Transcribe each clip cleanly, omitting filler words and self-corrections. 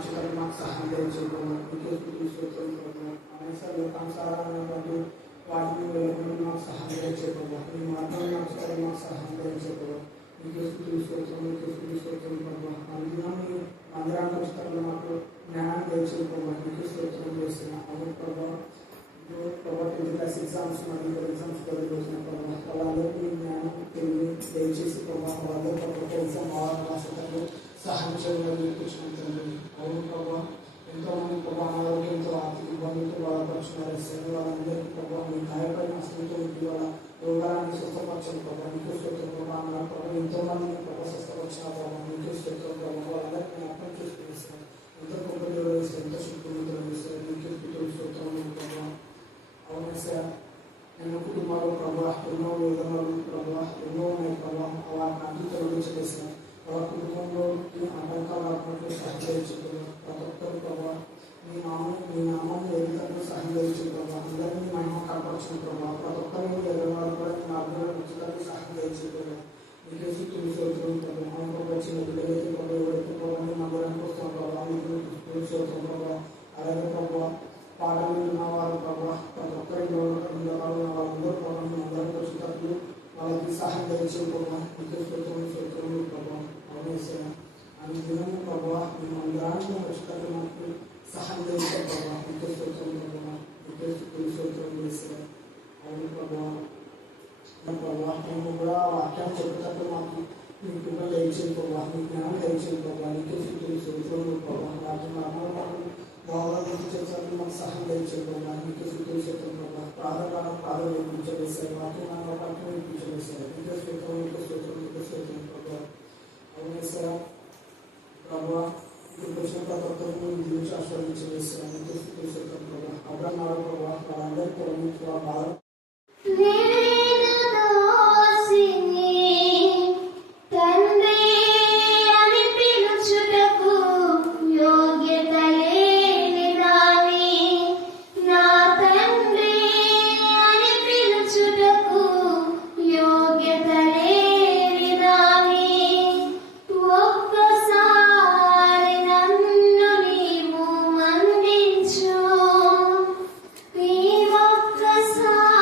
మార్చడానికి మాకు సహాయం దయచేయకుండా మీకే స్తోత్రం ప్రభావ. అనేక లోకానుసారమైనటువంటి వాటిని వెళ్ళకుండా మాకు సహాయం దయచేయకుండా మీ మార్గాన్ని నడుచుకోవడం మాకు సహాయం దయచేయకుండా మీకే స్తోత్రం ప్రభావ. అందులో మందిరానికి వస్తారని మాకు జ్ఞానాన్ని దయచేయకుండా మీకే స్తోత్రం చేస్తున్నాం. అవును ప్రభావ. ప్రభావ 10th class ఎగ్జామ్స్ మరియు ఎగ్జామ్స్ జరుగుతున్న ప్రభావ వాళ్ళందరికీ జ్ఞానం తెలివి దయచేసి ప్రభావ వాళ్ళ ప్రభావ ఎగ్జామ్ రాసేటప్పుడు సహాయం చేయడానికి కూర్చుంటుంది. అవును ప్రభావ. ఎంతోమంది ప్రభావ అనారోగ్యంతో ఆర్థిక ఇబ్బందులతో బాధపడుతున్నారు. సరే వాళ్ళందరికీ ప్రభావ మీ గాయపడిన హస్తంతో ఇంటి వాళ్ళ రోగాన్ని స్వస్థపరచండి ప్రభావ. మీకే స్తోత్రం ప్రభావ. అన్నారు ప్రభావ ఎంతోమంది ప్రభావ స్వస్థపరిచిన ప్రభావ మీకే స్తోత్రం ప్రభావ. వాళ్ళందరికీ జ్ఞాపకం చేసుకునిస్తారు. ఎంతో గొప్ప వేస్తారు, ఎంతో శుభ్రతలు వేస్తారు. మీకే స్తోత్రం ప్రభావ. అవును సార్. ఎన్నో కుటుంబాలు ప్రభావ ఎన్నో వేదనలు ప్రభావ ఎన్నో ఉన్నాయి ప్రభావ. వాటిని అన్ని తొలగించలేసారు. వాళ్ళ కుటుంబంలో ఆటంకాలు రాకుండా సహకరించుకున్నారు. ప్రతి ఒక్కరు ప్రభావ మీ నామాన్ని ఎదుగుతాను సహకరించిన ప్రభావ. అందరినీ మహిమ కాపాడుచిన ప్రభావ. ప్రతి ఒక్కరిని ఎదురువారు కూడా మీ మార్గంలో ఉంచడానికి సహకరించుకున్నారు. మీకే స్తోత్రం ప్రభావ. అవును వచ్చిన పిల్లలైతే ప్రభావ ఎవరైతే ప్రభావం మందిరానికి వస్తాం ప్రభావ మీకు స్తోత్రం ప్రభావ. అలాగే ప్రభావ పాటలు విన్నవారు ప్రభావ ప్రతి ఒక్కరిలో వాళ్ళందరూ ప్రభావం అందరికీ వచ్చినప్పుడు వాళ్ళకి సహాయం దయచేయకుండా మీకే స్తోత్రం ప్రభావం. అవునేసా అని దినము ప్రభావ మేము అందరానికి వచ్చినట్టు మాకు సహాయం దయచే ప్రభావ. మీకే స్తోత్రం ప్రభావ. మీకే స్తోత్రం చేసే అవును ప్రభావ. ప్రభావ మేము కూడా వాక్యాన్ని చెప్పేటప్పుడు మాకు మీ కృప దయచేయ ప్రభావ. మీ జ్ఞానం దయచేయ ప్రభావ. మీకే స్తోత్రం ప్రభావ. వాటిని అమలు బాగా చేసేటప్పుడు మాకు సహాయం దయచేయకుండా మీకే స్తోత్రం ప్రభావ. ప్రాధాన్యత వినిపించలేసారు. వాక్యం వినిపించలేసారు. మీకే స్తోత్రం ప్రభావ. అవునేసారా ప్రభావ. ఇప్పుడు వచ్చిన ప్రతి ఒక్కరిని దీవించి ఆస్వాదించలేసారు. మీకే స్తోత్రం ప్రభావ. అబ్రహ్మ ప్రభావ వాళ్ళందరికీ బాధ ఒక్కసారి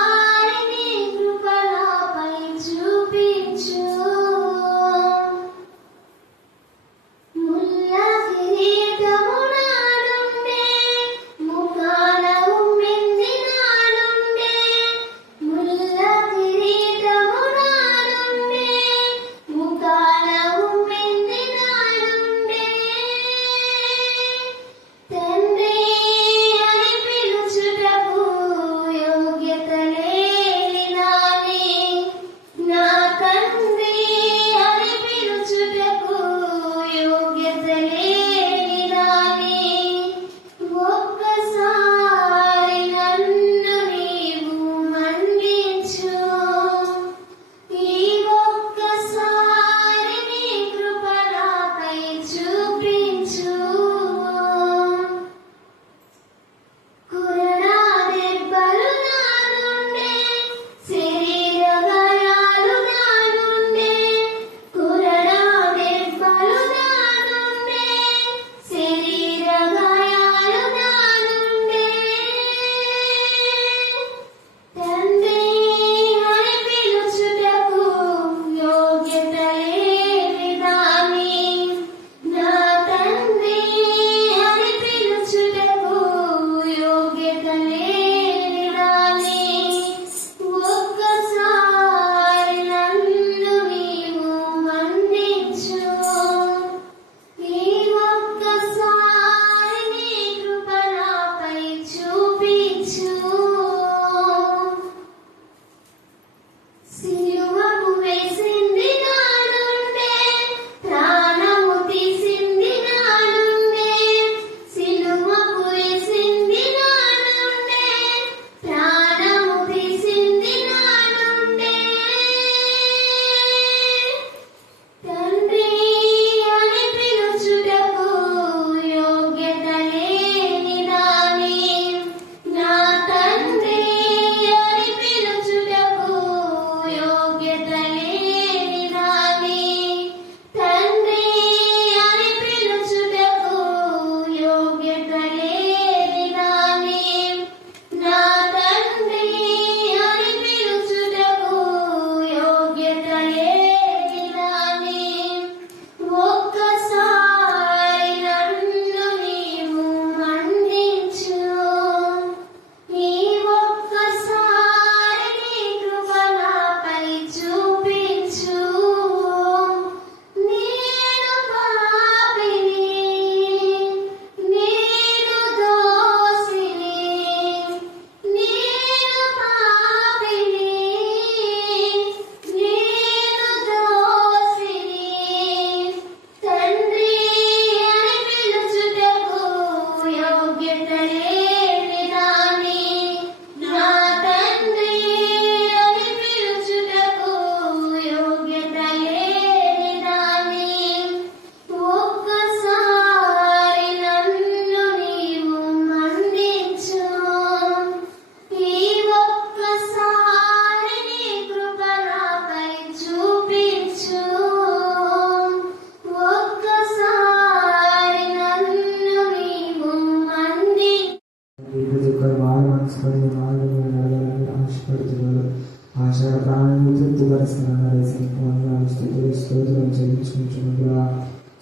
బలపరుస్తున్నారు. ఏసైకి వందనాలు, స్తుతులు, స్తోత్రం చెల్లించుకుంటున్నాం ప్రభా.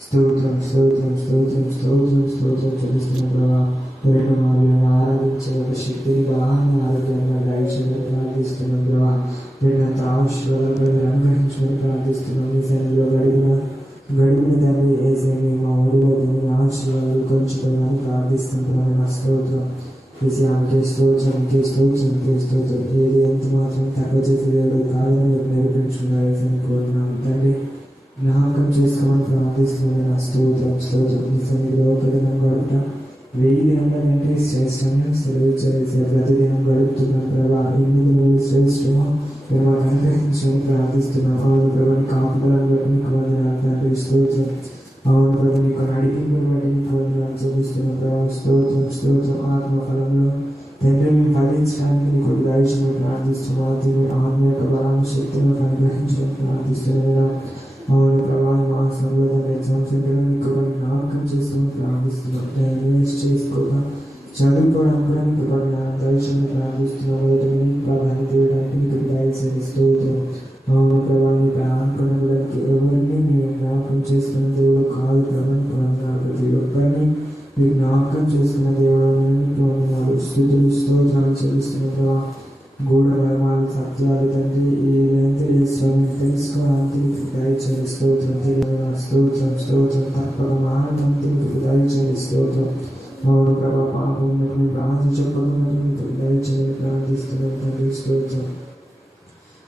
స్తోత్రం స్తోత్రం స్తోత్రం స్తోత్రం స్తోత్రం చెల్లిస్తున్నాం ప్రభా. రెండు మార్లను ఆరాధించే ఒక శక్తిని, వాహాన్ని, ఆరోగ్యంగా దయచేయడం ప్రార్థిస్తున్నాం ప్రభా. రెండంత ఆశీర్వాదాలు అనుగ్రహించమని ప్రార్థిస్తున్నాం. ఈ సన్నిధిలో గడిపిన తండ్రి ఏసైని మా ఊరి వద్ద ఆశీర్వాదాలు కొంచుకోవాలని ప్రార్థిస్తున్నాను. నా స్తోత్రం విషయానికి స్తోత్రంకి స్తోత్రంకి స్తోత్రం. ఏది ఎంత మాత్రం తక్కువ చేసి దేవుడు కాదని నేర్పించుకున్నారు ఏసైని కోరుతున్నాను తండ్రి. జ్ఞాపకం చేసుకోమని ప్రార్థిస్తున్నాను. నా స్తోత్రం స్తోత్రం. ఈ సన్నిధిలో ఒక దినం గడుపుట 1000 దినాలంటే శ్రేష్టంగా సెలవు చేసే ప్రతిదినం గడుపుతున్నాం ప్రభా. 8 శ్రేష్టమో మేము మాకు అనుగ్రహించమని ప్రార్థిస్తున్నాం. అవును ప్రభు, కాపుదలను బట్టి నీకు వందనాలు తండ్రి. స్తోత్రం. అవును ప్రభు, నీకు నడిపింపుని బట్టి నీకు వందనాలు చూపిస్తున్నాం ప్రభా. స్తోత్రం స్తోత్రం. ఆత్మఫలంలో తండ్రి మేము ఫలించడానికి నీకు దయచేయమని ప్రార్థిస్తున్నాం. ఆత్మ యొక్క బలాన్ని శక్తిని అనుగ్రహించమని ప్రార్థిస్తున్నాం. అవును ప్రభా, మా సంబంధం ఎగ్జామ్స్ నీకు జ్ఞాపకం చేసుకుని ప్రార్థిస్తున్నాం. వేస్ట్ చేసుకోగా చదువుకోవడానికి కూడా నీకు దయచేయమని ప్రార్థిస్తున్నాం. ప్రభాన్ని తీయడానికి నీకు దయచేసి స్తోత్రం. అవును ప్రభా, నీ అనుకోవడానికి ఎవరిని మేము జ్ఞాపకం చేసుకున్న దేవుడు కాదు ప్రభా. ప్రతి ఒక్కరిని మీరు జ్ఞాపకం చేసుకున్న దేవుడు వందనాలు, స్తుతులు, స్తోత్రాలు చెల్లిస్తున్న ప్రభా. గూఢ మర్మాలు, సత్యాలు తండ్రి తెలుసుకోవడానికి నీకు దయచేసి స్తోత్రం. స్తోత్రం స్తోత్రం. తప్పక మానడానికి నీకు దయచేసి స్తోత్రం. అవును ప్రభా, పాపం మీ ప్రార్థన చెప్పకుండా నీకు దయచేసి ప్రార్థిస్తున్నాం తండ్రి. స్తోత్రం.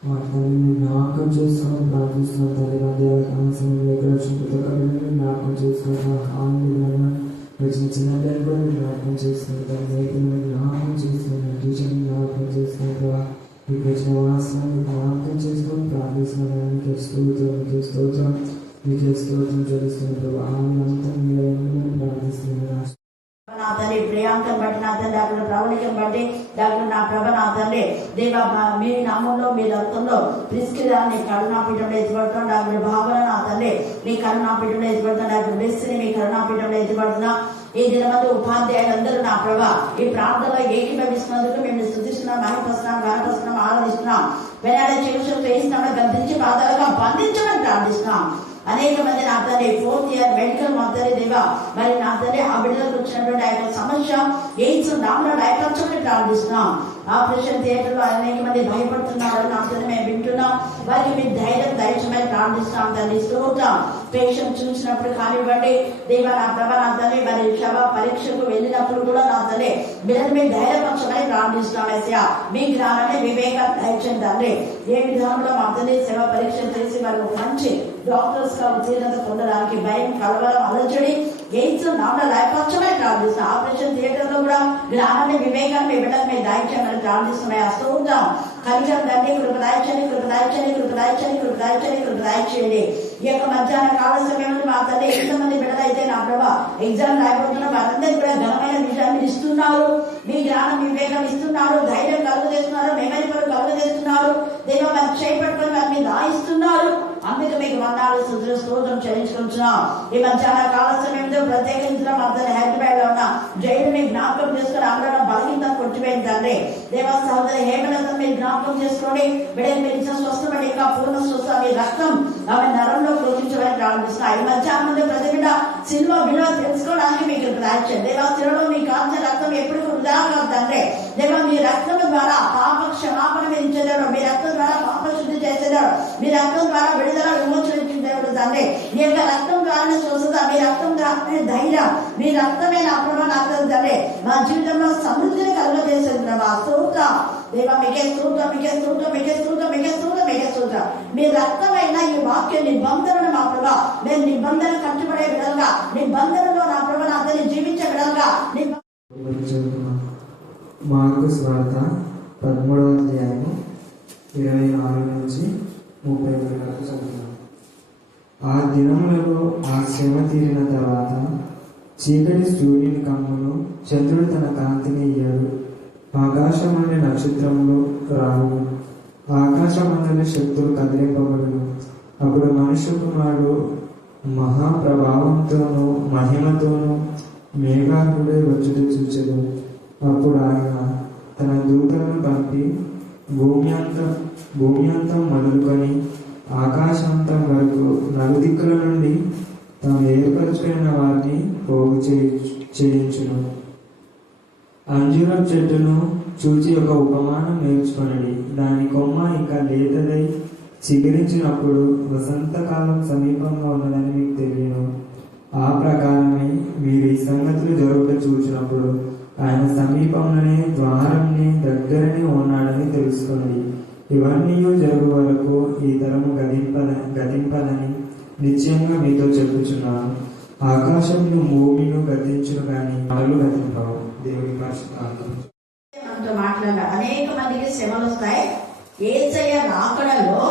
వాటిని మేము జ్ఞాపకం చేసుకోమని ప్రార్థిస్తున్నాం తండ్రి. మధ్యాహ్న సమయంలో జ్ఞాపకం చేసుకుంటాం. హామీలను వచ్చిన చిన్న పిల్లలు కూడా మీరు జ్ఞాపకం చేసుకుంటాం. రైతులను జ్ఞాపకం చేసుకుంటాం. టీచర్ని జ్ఞాపకం చేసుకుంటాం. మీకు వచ్చిన వాస్తవాన్ని జ్ఞాపకం చేసుకొని ప్రార్థిస్తున్నాం. మీకు స్తోత్రం, మీకు స్తోత్రం, మీకు స్తోత్రం చెల్లిస్తున్న ప్రభు. ఆనందంతా మీరు ప్రార్థిస్తున్నాను. నా తండ్రి ప్రియాంకం బట్టి నా తండ్రి అక్కడ ప్రవళికం బట్టి డాక్టర్ నా ప్రభ నా తండ్రి దేవ మీ నామంలో మీ రక్తంలో ప్రిస్కిరాన్ని కరుణాపీఠంలో ఎత్తిపడుతున్నాం. డాక్టర్ భావన నా తండ్రి మీ కరుణాపీఠంలో ఎత్తిపడుతున్నాం. డాక్టర్ బెస్సిని మీ కరుణాపీఠంలో ఎత్తిపడుతున్నాం. ఈ దినమందు ఉపాధ్యాయులందరూ నా ప్రభ ఈ ప్రార్థనలో ఏకీభవిస్తున్నందుకు మేము స్తుతిస్తున్నాం, మహిమపరుస్తున్నాం, గణపరుస్తున్నాం, ఆరాధిస్తున్నాం. వెనాడ చిరుషులు వేయిస్తున్నాం, గద్దించి పాదాలుగా బంధించమని ప్రార్థిస్తున్నాం. అనేక మంది నా తండ్రి 4th ఇయర్ మెడికల్ మా తండ్రి దేవ మరి నా తండ్రి ఆ బిడ్డలకు వచ్చినటువంటి ఆ యొక్క సమస్య ఎయిడ్స్ నామలో లయపరచమని ప్రార్థిస్తున్నాం. ఆపరేషన్ థియేటర్లో అనేక మంది భయపడుతున్నారు నా తండ్రి మేము వింటున్నాం. వారికి మీరు ధైర్యం దయచమని ప్రార్థిస్తున్నాం తండ్రి. స్తోత్రం. పేషెంట్ చూసినప్పుడు కానివ్వండి దేవ నా ప్రభ నా తండ్రి మరి శవ పరీక్షకు వెళ్ళినప్పుడు కూడా నా తండ్రి బిడ్డలు మీరు ధైర్యపరచమని ప్రార్థిస్తున్నాం. ఎస్యా మీ జ్ఞానాన్ని వివేకం దయచండి తండ్రి. ఏ విధానంలో మా తండ్రి శవ పరీక్ష చేసి వారు మంచి డాక్టర్స్ గా ఉత్తీర్ణత పొందడానికి భయం, కలవరం, అలజడి ఎయిడ్స్ నామలో లయపరచమని ప్రార్థిస్తున్నాం. ఆపరేషన్ థియేటర్ లో కూడా జ్ఞానాన్ని వివేకాన్ని మీ బిడ్డలు మీరు దాయించమని ప్రార్థిస్తున్నాయి. స్తోత్రం. కనికరం తండ్రి కృపదాయించండి, కృపదాయించండి, కృపదాయించండి, కృపదాయించండి, కృపదాయించండి. ఈ యొక్క మధ్యాహ్న కాల సమయంలో మా తండ్రి ఎంతమంది బిడ్డలు అయితే నా ప్రభా ఎగ్జామ్ రాయబోతున్నా వారందరికీ కూడా ఘనమైన విషయాన్ని ఇస్తున్నారు. మీ జ్ఞానం వివేకం ఇస్తున్నారు, ధైర్యం కలుగజేస్తున్నారు, మెమరీ పనులు కలుగజేస్తున్నారు. దేవ మరి చేపట్టుకొని వారిని రాయిస్తున్నారు. అందుకే మీకు వందనాలు స్తుతులు స్తోత్రం చెల్లించుకుంటున్నాం. ఈ మధ్యాహ్న కాల సమయంలో ప్రత్యేకించిన మధ్యాహ్న హైదరాబాద్ లో ఉన్న జైలుని జ్ఞాపకం చేసుకుని అందరూ బలహీనత కొట్టివేయండి. దేవ సహోదరి హేమలత మీరు జ్ఞాపకం చేసుకోండి. బిడ్డలు మీరు ఇచ్చిన స్వస్థపడి ఇంకా పూర్ణ స్వస్థ మీ రక్తం ఆమె నరంలో ప్రోక్షించమని ప్రారంభిస్తున్నారు. ఈ మధ్యాహ్నం ప్రతి బిడ్డ సిలువ విలువ తెలుసుకోవడానికి మీకు రాయించండి. దేవ సిలువలో మీ కాల్చిన రక్తం ఎప్పుడు వృధా కాదంటే దేవ మీ రక్తం ద్వారా పాప క్షమాపణ మీరు చెందాడు. మీ రక్తం ద్వారా పాప శుద్ధి చేసేదాడు. మీ రక్తం ద్వారా విడుదల విమోచన ఇచ్చేవాడు తండ్రి. మీ యొక్క రక్తం ద్వారా స్వస్థత, మీ రక్తం ద్వారా ధైర్యం, మీ రక్తమే నా ప్రభావ నాకు తండ్రి మా జీవితంలో సమృద్ధిని కలుగజేసేది ప్రభా. స్తోత్రం దేవ మీకే స్తోత్రం, మీకే స్తోత్రం, మీకే స్తోత్రం, మీకే స్తోత్రం, మీకే స్తోత్రం. మీ రక్తమైన ఈ వాక్య నిబంధనను మా ప్రభా మేము నిబంధన కట్టుబడే విధంగా నిబంధనలో నా ప్రభా నా తండ్రి జీవించే విధంగా మార్కు సువార్త 13వ అధ్యాయము 24 నుంచి 30 వరకు చదువుతున్నాం. ఆ దినములలో ఆ శ్రమ తీరిన తర్వాత చీకటి సూర్యుని కమ్మును, చంద్రుడు తన కాంతిని ఇయ్యడు, ఆకాశమనే నక్షత్రములు రావు, ఆకాశమందలి శక్తులు కదిలింపబడును. అప్పుడు మనుష్య కుమారుడు మహాప్రభావంతోనూ మహిమతోనూ మేఘారుడే వచ్చుట చూచెను. అప్పుడు ఆయన తన దూతలను పంపి భూమి అంతం మొదలుకొని ఆకాశాంతం వరకు నలుదిక్కుల నుండి తాము ఏర్పరచుకున్న వారిని పోగు చేయించును. అంజూరపు చెట్టును చూచి ఒక ఉపమానం నేర్చుకొనడి. దాని కొమ్మ ఇంకా లేతదై చిగురించినప్పుడు వసంతకాలం సమీపంగా ఉన్నదని మీకు తెలియను. ఆ ప్రకారమే మీరు ఈ సంగతులు జరుగుట చూచినప్పుడు ఆయన సమీపంలోనే ద్వారంని దగ్గరనే ఉన్నాడని తెలుసుకుని ఇవన్నీ జరుగు వరకు ఈ తరము గతింపదని నిశ్చయంగా మీతో చెప్పుచున్నాను. ఆకాశంను భూమిను గతించును కానీ మనలు గతింపవు. దేవుని మనతో మాట్లాడారు. అనేక మందికి శ్రమలు వస్తాయి. యేసయ్య రాకడలో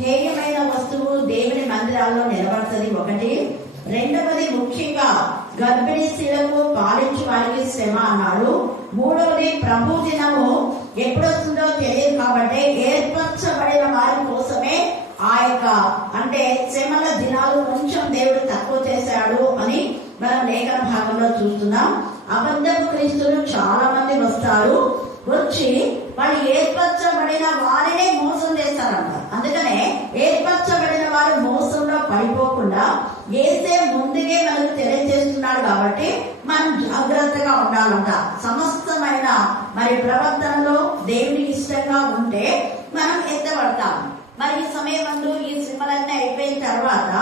హేయమైన వస్తువు దేవుని మందిరాల్లో నిలబడుతుంది. ఒకటి. రెండవది ముఖ్యంగా గర్భిణీ స్త్రీలకు పాలించు వారికి శ్రమ అన్నాడు. మూడవది ప్రభు దినము ఎప్పుడొస్తుందో తెలియదు కాబట్టి ఏర్పరచబడిన వారి కోసమే ఆ యొక్క అంటే శ్రమల దినాలు కొంచెం దేవుడు తక్కువ చేశాడు అని మనం లేఖన భాగంలో చూస్తున్నాం. అబద్ధపు క్రీస్తులు చాలా మంది వస్తారు. వచ్చి వాళ్ళు ఏర్పరచబడిన వారినే మోసం చేస్తారంట. అందుకనే ఏర్పరచబడిన వారు మోసంలో పడిపోకుండా యేసే ముందుగే మనకు తెలియజేస్తున్నాడు కాబట్టి మనం జాగ్రత్తగా ఉండాలంట. సమస్తమైన మరి ప్రవర్తనలో దేవునికి ఇష్టంగా ఉంటే మనం ఎత్తబడతాం. మరి ఈ సమయం అందు ఈ శ్రమలన్నీ అయిపోయిన తర్వాత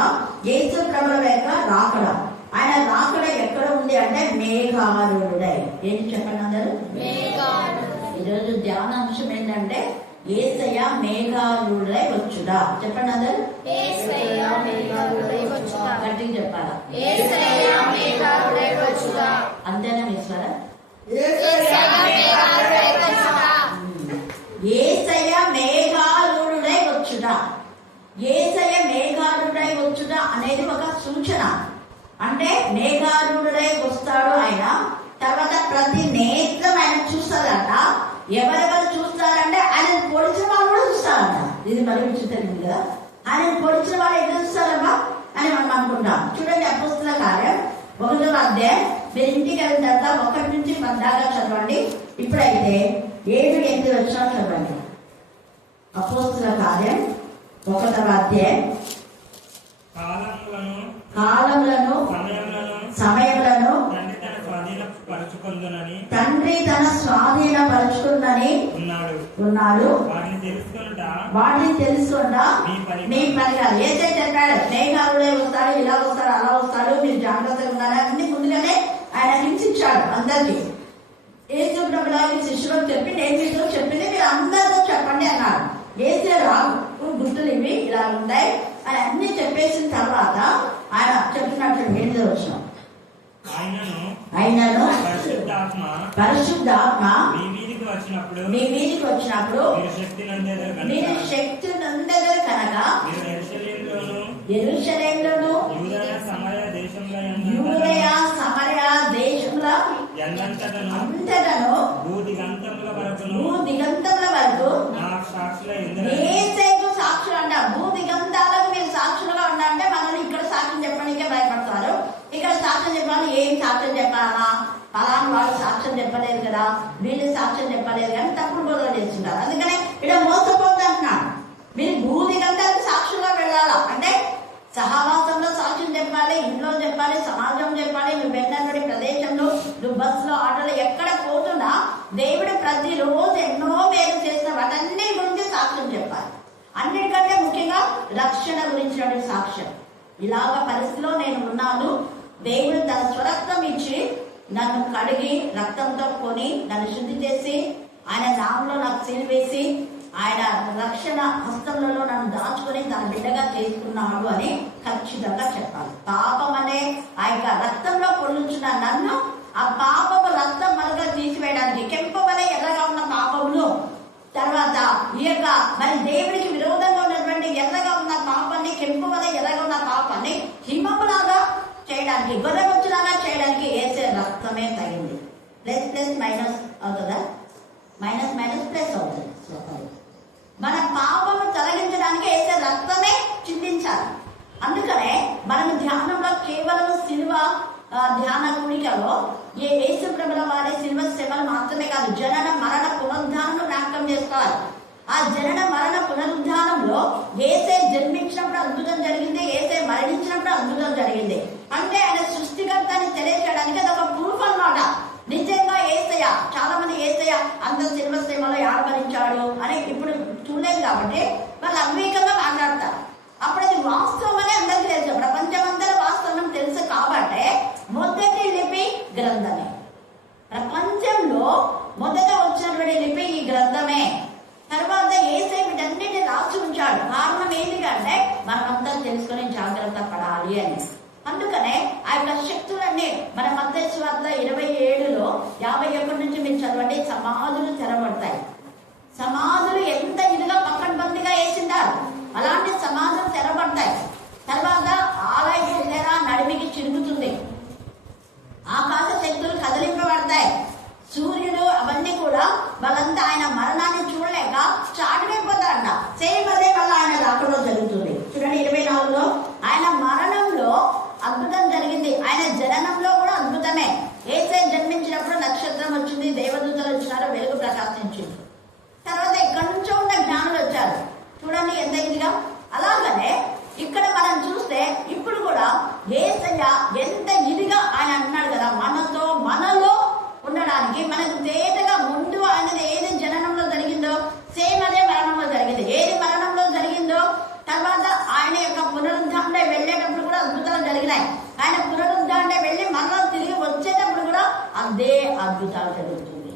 యేసు ప్రభువు యొక్క రాకడ, ఆయన రాకడ ఎక్కడ ఉంది అంటే మేఘారుడై. ఏంటి చెప్పండి అందరూ? ఈరోజు ధ్యానాంశం ఏంటంటే యేసయ్య మేఘారుడై వచ్చుడా. చెప్పండి అందరూ. గట్టిగా చెప్పాలా? అంతేనా ఈశ్వరా? యేసయ్య మేఘారుడై వచ్చుడా. యేసయ్య మేఘారుడై వచ్చుడా అనేది ఒక సూచన. అంటే మేఘారుడై వస్తాడు ఆయన. తర్వాత ప్రతి నేత్రం ఆయన చూస్తారట. ఎవరెవరు చూస్తారంటే ఆయన పొడిచిన వాళ్ళు కూడా చూస్తారంట. ఇది మరి విచిత్రం కదా. ఆయన పొడిచిన వాళ్ళు ఎక్కడ చూస్తారమ్మా అని మనం అనుకుంటాం. చూడండి అపోస్తల కార్యం 1వ అధ్యాయం. మీరు ఇంటికి వెళ్ళిన తర్వాత 1 నుంచి 10 దాకా చదవండి. ఇప్పుడైతే 7, 8 వచనాలు చదవండి. అపోస్తల కార్యం 1వ అధ్యాయం. కాలములను సమయములను తండ్రి తన స్వాధీనపరచుకుందని ఉన్నాడు. వాటిని తెలుసుకుంటా మీ పని కాదు. ఏదైతే చెప్పాడు మేఘారుడే వస్తాడు, ఇలా వస్తాడు, అలా వస్తాడు, మీరు జాగ్రత్తగా ఉండాలి అన్ని ముందుగానే ఆయన హింసించాడు అందరికి. యేసు ప్రభువుకి శిష్యులకు చెప్పి నేను మీతో చెప్పింది మీరు అందరితో చెప్పండి అన్నాడు. ఏసే రాకు గుర్తులు ఇవి ఇలా ఉంటాయి అని అన్ని చెప్పేసిన తర్వాత ఆయన చెప్పినట్లు ఏంటో వచ్చినాం. ఆయనను పరిశుద్ధాత్మ మీ మీదికి వచ్చినప్పుడు మీరు శక్తి నందెదరు కనుక యెరూషలేములోను యూదయ సమరయ దేశంలో అంతటను భూదిగంతముల వరకు యేసుకు సాక్షులు అంట. భూదిగంతాలకు మీరు సాక్షులుగా ఉండాలంటే మనల్ని ఇక్కడ సాక్ష్యం చెప్పడానికే భయపడతారు. ఇక్కడ సాక్ష్యం చెప్పాలి. ఏం సాక్ష్యం చెప్పాలా? పలానా వాళ్ళు సాక్ష్యం చెప్పలేదు కదా, వీళ్ళు సాక్ష్యం చెప్పలేదు కానీ తప్పుడు బోధన చేస్తుంటారు. అందుకనే ఇక్కడ మోసపోద్దు అంటున్నాడు. మీరు భూదిగంతాలకు సాక్షులుగా వెళ్ళాలా అంటే సహవాసంలో సాక్ష్యం చెప్పాలి, ఇంట్లో చెప్పాలి, సమాజం చెప్పాలి. నువ్వు వెళ్ళినటువంటి ప్రదేశంలో, నువ్వు బస్సులో, ఆటోలో ఎక్కడ పోతున్నా దేవుడు ప్రతిరోజు ఎన్నో మేలు చేసిన వాటన్ని గురించి సాక్ష్యం చెప్పాలి. అన్నిటికంటే ముఖ్యంగా రక్షణ గురించినటువంటి సాక్ష్యం. ఇలాగ పరిస్థితిలో నేను ఉన్నాను, దేవుడు తన స్వరక్తం ఇచ్చి నన్ను కడిగి రక్తంతో కొని నన్ను శుద్ధి చేసి ఆయన నామంలో నాకు సిలువేసి ఆయన రక్షణ హస్తములలో నన్ను దాచుకొని తన బిడ్డగా చేసుకున్నాడు అని ఖచ్చితంగా చెప్పాలి. పాపం అనే ఆ యొక్క రక్తంలో పొల్లుచున్న నన్ను ఆ పాపము రక్తం మరగా తీసివేయడానికి కెంపవలే ఎర్రగా ఉన్న పాపములు, తర్వాత ఈ యొక్క మరి దేవుడికి విరోధంగా ఉన్నటువంటి ఎర్రగా ఉన్న పాపాన్ని, కెంపవలే ఎర్రగా ఉన్న పాపాన్ని హిమములాగా చేయడానికి, గొర్రెబొచ్చులాగా చేయడానికి యేసే రక్తమే తగింది. ప్లస్ ప్లస్ మైనస్ అవుతుందా? మైనస్ మైనస్ ప్లస్ అవుతుంది. మన పాపము తొలగించడానికి యేసే రక్తమే చిందించాలి. అందుకనే మనం ధ్యానంలో కేవలం శిలువ ధ్యాన కూడికలో యేసు ప్రభుల వారి శిలువ శ్రమలు మాత్రమే కాదు, జనన మరణ పునరుద్ధానం జ్ఞాపకం చేసుకోవాలి. ఆ జనన మరణ పునరుద్ధానంలో యేసే జన్మించినప్పుడు అద్భుతం జరిగింది, యేసే మరణించినప్పుడు అద్భుతం జరిగింది. అంటే ఆయన సృష్టికర్తని తెలియచేయడానికి అది ఒక ప్రూఫ్ అన్నమాట. నిజంగా యేసయ్య, చాలా మంది యేసయ్య అంత సిల్వ సేవలో ఆడబరించాడు అని ఇప్పుడు చూడలేదు కాబట్టి వాళ్ళు అవివేకంగా మాట్లాడతారు. అప్పుడు అది వాస్తవం అని అందరికీ తెలుసు, ప్రపంచమంతా వాస్తవం తెలుసు కాబట్టి మొదటి లిపి గ్రంథమే. ప్రపంచంలో మొదట వచ్చినటువంటి లిపి ఈ గ్రంథమే. తర్వాత యేసయ్య వీటన్నిటిని రాసి ఉంచాడు. కారణం ఏంటికంటే మనమంతా తెలుసుకొని జాగ్రత్త పడాలి అని. అందుకనే ఆ యొక్క శక్తులన్నీ మన మత్తయి సువార్త 27లో 51 నుంచి మీరు చదవండి. సమాధులు తెరబడతాయి. సమాధులు ఎంత ఇదిగా పక్కనబందిగా వేసింటారు, అలాంటి సమాధులు తెరబడతాయి. తర్వాత ఆలయ తెర నడిమికి చిరుగుతుంది. ఆకాశ శక్తులు కదిలింపబడతాయి. సూర్యుడు అవన్నీ కూడా వాళ్ళంతా ఆయన మరణాన్ని చూడలేక చాటునైపోతారంట. సేమ్ అదే వల్ల ఆయన రాకడలో జరుగుతుంది. చూడండి 24లో ఆయన మరణంలో అద్భుతం జరిగింది, ఆయన జననంలో కూడా అద్భుతమే. యేసయ్య జన్మించినప్పుడు నక్షత్రం వచ్చింది, దేవదూతలు వచ్చినారు, వెలుగు ప్రకాశించింది. తర్వాత ఇక్కడ నుంచో ఉన్న జ్ఞానులు వచ్చారు. చూడండి ఎంత ఇదిగా. అలాగనే ఇక్కడ మనం చూస్తే ఇప్పుడు కూడా యేసయ్య ఎంత ఇదిగా ఆయన అంటున్నాడు కదా, మనలో ఉండడానికి మనకు తేటగా ముందు ఆయనది ఏది జననంలో జరిగిందో సేమ్ అదే మరణంలో జరిగింది. ఏది మరణంలో జరిగిందో తర్వాత ఆయన యొక్క పునరుద్ధారణే వెళ్ళేటప్పుడు కూడా అద్భుతాలు జరిగినాయి. ఆయన పునరుద్ధారణే వెళ్ళి మరలా తిరిగి వచ్చేటప్పుడు కూడా అదే అద్భుతాలు జరుగుతుంది.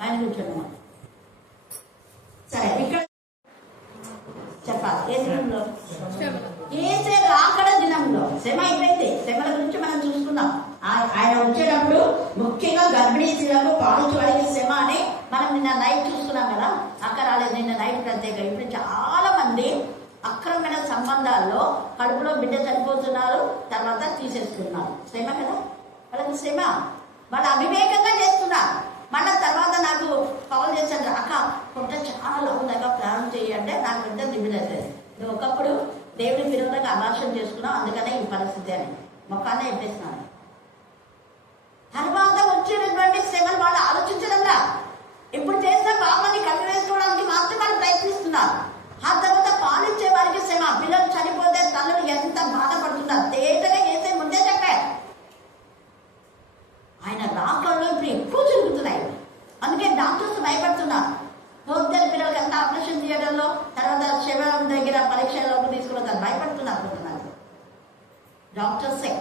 ఆయన కూర్చోండి. సరే, ఇక్కడ చెప్పాలి ఏ దినంలో? యేసే రాకడ దినంలో. శ్రమ అయిపోయింది. శ్రమల గురించి మనం చూసుకుందాం. ఆయన వచ్చేటప్పుడు ముఖ్యంగా గర్భిణీ స్త్రీలకు పాలించే వారికి శ్రమ అని మనం నిన్న నైట్ చూసుకున్నాం కదా. అక్కడ రాలేదు, నిన్న నైట్ ప్రత్యేక. ఇప్పుడు చాలా మంది అక్రమమైన సంబంధాల్లో కడుపులో బిడ్డ చనిపోతున్నారు, తర్వాత తీసేస్తున్నారు. శ్రమ కదా వాళ్ళకి శ్రమ. వాళ్ళు అవివేకంగా చేస్తున్నారు. మళ్ళీ తర్వాత నాకు కాల్ చేశాను, అక్క పొట్ట చాలా లవంగా ప్రాణం చేయంటే నాకు బిడ్డ దిగుతుంది. నువ్వు ఒకప్పుడు దేవుడి విరోధంగా అభాషణ చేసుకున్నావు, అందుకనే ఈ పరిస్థితి అని మొక్కానే చెప్పేస్తున్నాను. తర్వాత వచ్చేటటువంటి శ్రమలు వాళ్ళు ఆలోచించడంలా. ఇప్పుడు చేసిన పాపాన్ని కళ్ళు వేసుకోవడానికి మాత్రం వాళ్ళు ప్రయత్నిస్తున్నారు. ఆ తర్వాత పాలించే వారికి శ్రమ. పిల్లలు చనిపోతే తల్లులు ఎంత బాధపడుతున్నారు. తేటగా చేసే ముందే చెప్పారు. ఆయన రాకడలో ఇప్పుడు ఎక్కువ జరుగుతున్నాయి. అందుకే డాక్టర్స్ భయపడుతున్నారు. పొద్దున్న పిల్లలకి ఎంత ఆపరేషన్ చేయడంలో, తర్వాత శివం దగ్గర పరీక్షలోకి తీసుకుని భయపడుతున్నారు కొంతమంది డాక్టర్సే.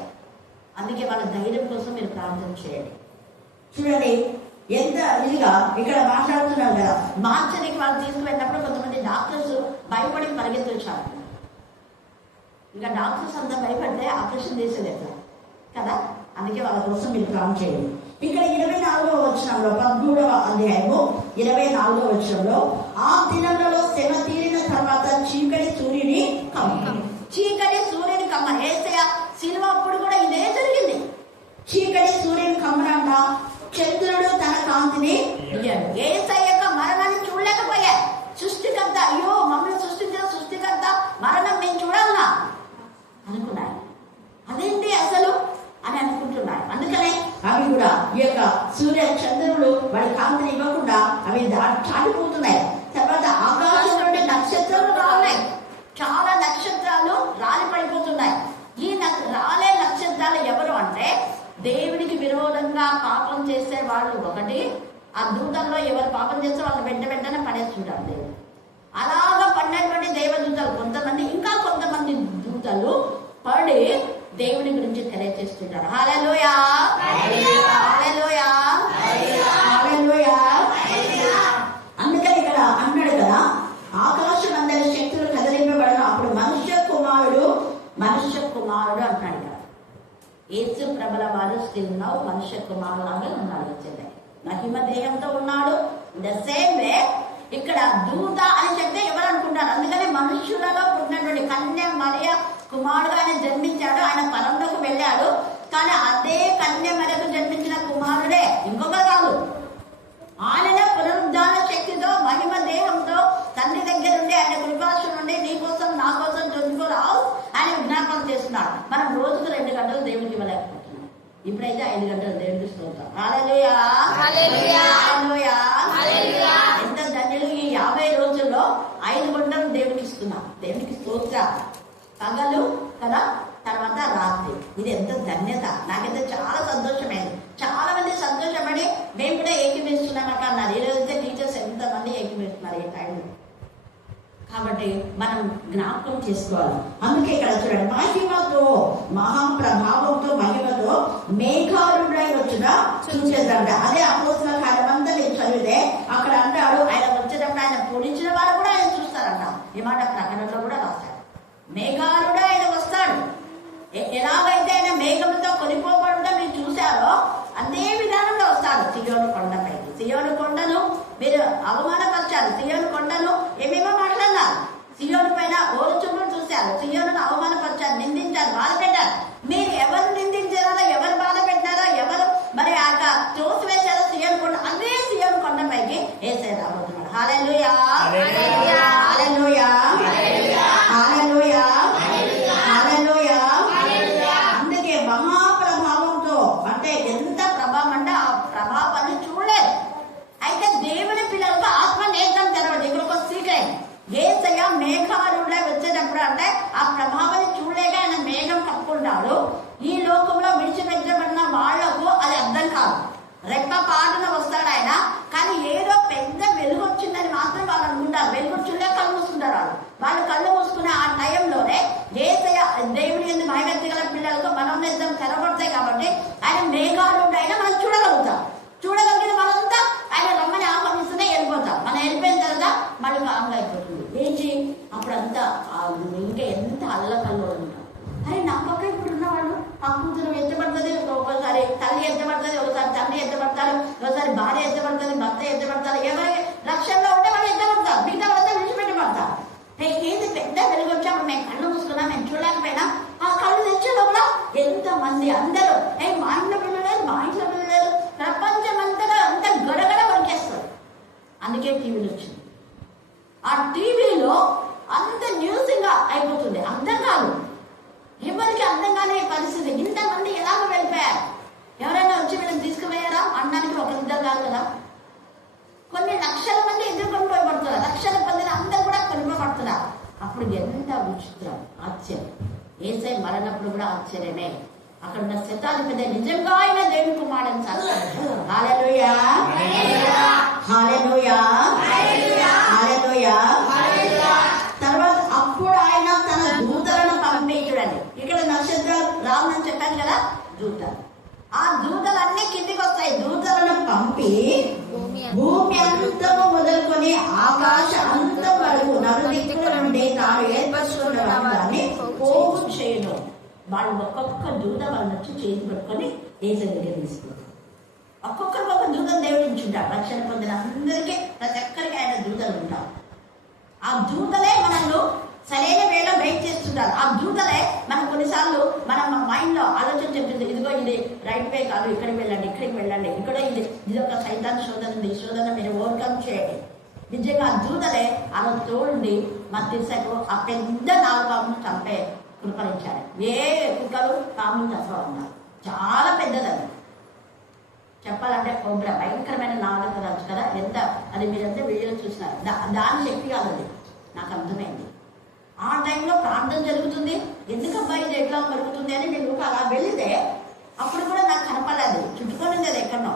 అందుకే వాళ్ళ ధైర్యం కోసం మీరు ప్రార్థన చేయండి. చూడండి ఎంత ఇదిగా ఇక్కడ మాట్లాడుతున్నారు కదా. మార్చడానికి వాళ్ళు తీసుకువెళ్ళినప్పుడు కొంతమంది డాక్టర్స్ భయపడి పరిగెత్తించారు. ఇంకా డాక్టర్స్ అంతా భయపడితే ఆపరేషన్ చేసేది ఎట్లా కదా. అందుకే వాళ్ళ కోసం మీరు ప్రార్థన చేయండి. ఇక్కడ 24వ వచనంలో 13వ అధ్యాయము 24వ వచనంలో ఆ దినములలో శ్రమ తీరిన తర్వాత చీకటి సూర్యుని కమ్మని. యేసయ్య సిలువ అప్పుడు కూడా ఇదే జరిగింది. చీకటి సూర్యుని కమ్మనంట, చంద్రుడు తన కాంతిని ఇయ్యాడు. యేసయ్య యొక్క మరణాన్ని చూడలేకపోయారు. సృష్టికర్త, అయ్యో మమ్మల్ని సృష్టించిన సృష్టికర్త మరణం మేము చూడాలన్నా అనుకున్నారు. అదేంటి అసలు అని అనుకుంటున్నారు. అందుకనే అవి కూడా ఈ యొక్క సూర్య చంద్రులు వాడి కాంతిని ఇవ్వకుండా అవి చాటిపోతున్నాయి. తర్వాత ఆకాశం నుండి నక్షత్రాలు రావాలి. చాలా నక్షత్రాలు రాలి పడిపోతున్నాయి. ఈ రాలే నక్షత్రాలు ఎవరు అంటే దేవునికి విరోధంగా పాపం చేసే వాళ్ళు ఒకటి. ఆ దూతల్లో ఎవరు పాపం చేస్తే వాళ్ళు వెంటనే పడేస్తుంటారు దేవుడు. అలాగా పడినటువంటి దేవదూతలు కొంతమంది, ఇంకా కొంతమంది దూతలు పడి దేవుని గురించి తెలియజేస్తుంటారు. హల్లెలూయా, హల్లెలూయా, హల్లెలూయా. అందుకని ఇక్కడ అన్నాడు కదా, ఆకాశం అందరి శక్తులు కదిలింపబడను. అప్పుడు మనుష్య కుమారుడు అంటున్నాడు కదా. యేసు ప్రభుల వారు స్టిల్ నౌ మనుష్య కుమారులాగా ఉన్నాడు. మహిమ దేహంతో ఉన్నాడు. ద సేమ్ వే ఇక్కడ దూత అని చెప్తే ఎవరు అనుకుంటారు. అందుకని మనుష్యులలో పుట్టినటువంటి కన్య మరియ కుమారుడు ఆయన జన్మించాడు. ఆయన పరంలోకి వెళ్ళాడు. కానీ అదే కన్య మరియకు జన్మించిన కుమారుడే, ఇంకొక కాదు. ఆయననే పునరుద్ధాన శక్తితో మహిమ దేహంతో తండ్రి దగ్గర నుండి ఆయన కృపాశ నుండి నీ కోసం నా కోసం 24 hours ఆయన విజ్ఞాపనం చేస్తున్నాడు. మనం రోజుకు 2 గంటలు దేవుడికి ఇవ్వలేకపోతున్నాం. ఇప్పుడైతే 5 గంటలు దేవుడికి స్తోత్రం. హల్లెలూయా, హల్లెలూయా, హల్లెలూయా. ఎంత ధన్యులు. ఈ 50 రోజుల్లో 5 గంటలు దేవునికి ఇస్తున్నాం. దేవునికి స్తోత్ర. పగలు కదా, తర్వాత రాత్రి. ఇది ఎంత ధన్యత! నాకైతే చాలా సంతోషమైంది. చాలా మంది సంతోషపడి మేము కూడా ఏకీభవిస్తున్నామక అన్నారు. ఈరోజైతే టీచర్స్ ఎంతమంది ఏకీభవిస్తున్నారు ఈ టైంలో. కాబట్టి మనం జ్ఞాపకం చేసుకోవాలి. అందుకే ఇక్కడ చూడండి, మహిమతో, మహాప్రభావంతో, మహిమతో మేఘారుడై వచ్చిన చూసేదంట. అదే అపోస్తలుల కార్యమంతా నేను చదివితే అక్కడ అంటాడు, ఆయన వచ్చేటప్పుడు ఆయన పొడిచిన వారు కూడా ఆయన చూస్తారంట. ఈ మాట ప్రకటనలో కూడా రాస్తాడు. మేఘారుడే ఆయన వస్తాడు. ఎలాగైతే ఆయన మేఘంతో కొనిపోబడటం మీరు చూశారో అదే విధానంలో వస్తాడు సియోను కొండపైకి. సియోను కొండను మీరు అవమానపరిచారు. సియోను కొండను ఏమేమో మాట్లాడినారు. సియోను పైన ఓరుచుంపులు చూశారు. సియోను అవమానపరిచారు, నిందించారు, బాధ పెట్టారు. మీరు ఎవరు నిందించారో, ఎవరు బాధ పెట్టారో, ఎవరు మరి ఆ తోసి వేశారో సియోను కొండ, అదే సియోను కొండపైకి యేసయ్య రాబోతున్నాడు. హల్లెలూయా, హల్లెలూయా, హల్లెలూయా, హల్లెలూయా. అందుకే మహాప్రభావంతో, అంటే ఎంత ప్రభావం అంటే ఆ ప్రభావాన్ని చూడలేదు. అయితే దేవుని పిల్లలకు ఆత్మ నేత్రం తెరవదు. ఇక్కడ ఒక సీక్రెట్. యేసయ్య మేఘారుడై వచ్చేటప్పుడు అంటే ఆ ప్రభావాన్ని చూడలేక ఆయన మేఘం కప్పుకుంటాడు. ఈ లోకంలో విడిచిపెట్టబడిన వాళ్లకు అది అర్థం కాదు. రెప్ప పాటున వస్తాడు ఆయన, కానీ ఏదో పెద్ద వెలుగు వచ్చిందని మాత్రం వాళ్ళు అనుకుంటారు. వెలుగు చూడలే కళ్ళు మూసుకుంటారు. వాళ్ళు కళ్ళు మూసుకునే ఆ టైంలోనే యేసయ్య దేవుని యందు మహిమెత్తి గల పిల్లలకు మనోనేత్రం తెరబడతాయి. కాబట్టి ఆయన మేఘారుడు అయినా మనం చూడగలుగుతాం. చూడగలిగిన మనంతా ఆయన రమ్మని ఆహ్వానిస్తూనే వెళ్ళిపోతాం. మనం వెళ్ళిపోయిన తర్వాత మళ్ళీ కాంగా అయిపోతుంది. ఏంటి అప్పుడంతా ఇంకా ఎంత అల్లకల్లో ఉంటాం. అరే నా పక్క ఇప్పుడు ఉన్నవాళ్ళు ఆ కూతురు ఎత్తబడుతుంది, ఒకసారి తల్లి ఎత్తబడుతుంది, ఒకసారి తండ్రి ఎత్తబడతారు, ఒకసారి భార్య ఎత్తబడుతుంది, భర్త ఎత్తబడతారు. ఎవరి లక్ష్యంలో ఉంటే వాళ్ళు ఎత్తబడతారు, మిగతా వాళ్ళతో విడిచిపెట్టబడతారు. ఏది పెద్ద వెలుగు వచ్చాప్పుడు మేము కళ్ళు మూసుకున్నా, మేము చూడలేకపోయినా ఆ కళ్ళు తెచ్చే లోపల ఎంతమంది అందరూ మా ఇంట్లో పిల్లలేదు, మా ఇంట్లో పిల్లలేదు, ప్రపంచం అంతగా అంత గడగడ వరకేస్తారు. అందుకే టీవీలు వచ్చింది. ఆ టీవీలో అంత న్యూస్గా అయిపోతుంది. అర్థం కాదు, ఎవరికి అర్థం కాని పరిస్థితి. ఇంతమంది ఎలాగ వెళ్ళిపోయారు. ఎవరైనా వచ్చి వీళ్ళని తీసుకుపోయారా అనడానికి ఒక ఇద్దరు కాదు కదా, కొన్ని లక్షల మంది ఎదుర్కొని పోయబడుతున్నారు. లక్షల మందిని అందరూ కూడా కొనిపోబడుతున్నారు. అప్పుడు ఎంత విచిత్రం, ఆశ్చర్యం. యేసయ్య మరణప్పుడు కూడా ఆశ్చర్యమే. అక్కడ ఉన్న శతాధిపతి నిజంగా ఆయన దేవుని కుమారుడని సాక్షాత్కరించాడు. హల్లెలూయా, హల్లెలూయా, హల్లెలూయా. తర్వాత అప్పుడు ఆయన తన దూతలను పంపించడండి. ఇక్కడ నక్షత్రాలు రావునని చెప్పాను కదా, దూతలు. ఆ దూతలన్నీ కిందికి వస్తాయి. దూతలను పంపి భూమి అంతము మొదలుకొని ఆకాశ అంతం వరకు నలుదిక్కుల నుండి తాను ఏర్పరచుకున్న వారిని పోగు చేయను. వాళ్ళు ఒక్కొక్క దూత వాళ్ళని వచ్చి చేతి పట్టుకొని యేసయ్య దగ్గర తీసుకుంటారు. ఒక్కొక్కరికి ఒక దూతను దేవుడు ఇచ్చుంటారు. రక్షణ పొందిన అందరికీ ప్రతి ఒక్కరికి ఆయన దూతలు ఉంటారు. ఆ దూతలే మనల్ని సరైన వేలో బ్రేక్ చేస్తుంటారు. ఆ దూతలే మనం కొన్నిసార్లు మన మైండ్ లో ఆలోచన చెప్తుంది, ఇదిగో ఇది రైట్ వే కాదు, ఇక్కడికి వెళ్ళండి, ఇక్కడికి వెళ్ళండి, ఇక్కడ ఇది ఒక సైతాన్ శోధన ఉంది, ఈ శోధన మీరు ఓవర్కమ్ చేయండి. నిజంగా ఆ దూతలే అలా తోడుండి మా తిరుసకు ఆ పెద్ద నాగుపామును చంపే కృపరించారు. ఏ కుక్కలు పాములు చంపన్నారు. చాలా పెద్దదని చెప్పాలంటే కోబ్రా భయంకరమైన నాగత రాజు కదా. ఎంత అది మీరంతా వీడియోలో చూసినారు. దాని శక్తి కాదు, నాకు అర్థమైంది. ఆ టైంలో ప్రార్థన జరుగుతుంది, ఎందుకబ్బా ఇది ఎట్లా జరుగుతుంది అని నేను అలా వెళితే అప్పుడు కూడా నాకు కనపడలేదు, చుట్టుకొని ఉంది అది ఎక్కడో.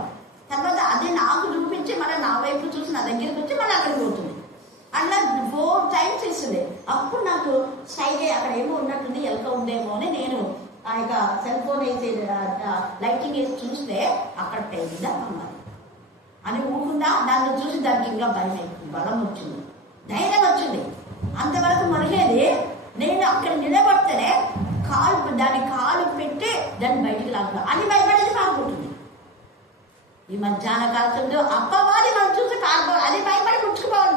తర్వాత అది నాకు చూపించి మళ్ళీ నా వైపు చూసి నా దగ్గరికి వచ్చి మళ్ళీ అక్కడికి పోతుంది. అట్లా 4 times ఇస్తుంది. అప్పుడు నాకు స్ట్రైక్ అయ్యి అక్కడ ఏమో ఉన్నట్టుంది, ఎలక ఉందేమో అని నేను ఆ యొక్క సెల్ ఫోన్ వేసి లైటింగ్ వేసి చూస్తే అక్కడ పెద్ద అమ్మాయి అని ఊరుకుందా. దాన్ని చూసి దానికి ఇంకా బలం వచ్చింది, ధైర్యం వచ్చింది. అంతవరకు మరిగేది నేను అక్కడ నిలబడితేనే దాని కాలు పెట్టి దాన్ని బయటికి లాగా అని భయపడేది పారిపోతుంది. ఈ మధ్యాహ్న కాలంలో అప్పవాది మనం చూసి పారిపోవాలి, అది భయపడి ముచ్చుకుపోవాలి.